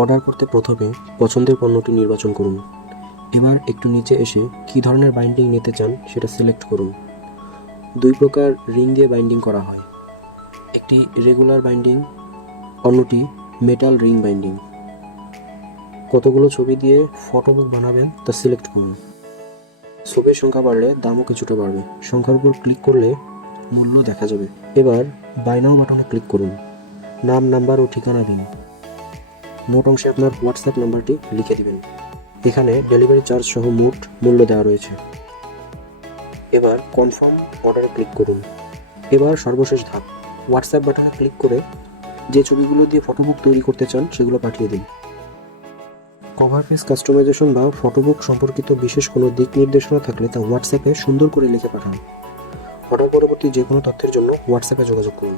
Order করতে প্রথমে পছন্দের পণ্যটি নির্বাচন করুন। এবার একটু নিচে এসে কী ধরনের বাইন্ডিং নিতে চান সেটা সিলেক্ট করুন। দুই প্রকার রিং দিয়ে বাইন্ডিং করা হয়, একটি রেগুলার বাইন্ডিং, অন্যটি মেটাল রিং বাইন্ডিং। কতগুলো ছবি দিয়ে ফটোবুক বানাবেন তা সিলেক্ট করুন। ছবির সংখ্যা বাড়লে দামও কিছুটা বাড়বে। সংখ্যার উপর ক্লিক করলে মূল্য দেখা যাবে। এবার বাই নাও বাটনে ক্লিক করুন। নাম, নাম্বার ও ঠিকানা দিন। নোট অংশে আপনার হোয়াটসঅ্যাপ নাম্বারটি লিখে দিবেন। এখানে ডেলিভারি চার্জ সহ মোট মূল্য দেওয়া রয়েছে। এবার কনফার্ম অর্ডারে ক্লিক করুন। এবার সর্বশেষ ধাপ, হোয়াটসঅ্যাপ বাটনে ক্লিক করে যে ছবিগুলো দিয়ে ফটোবুক তৈরি করতে চান সেগুলো পাঠিয়ে দিন। কভার পেজ কাস্টমাইজেশন বা ফটোবুক সম্পর্কিত বিশেষ কোনো দিক নির্দেশনা থাকলে তা হোয়াটসঅ্যাপে সুন্দর করে লিখে পাঠান। অর্ডার পরবর্তী যে কোনো তথ্যের জন্য হোয়াটসঅ্যাপে যোগাযোগ করুন।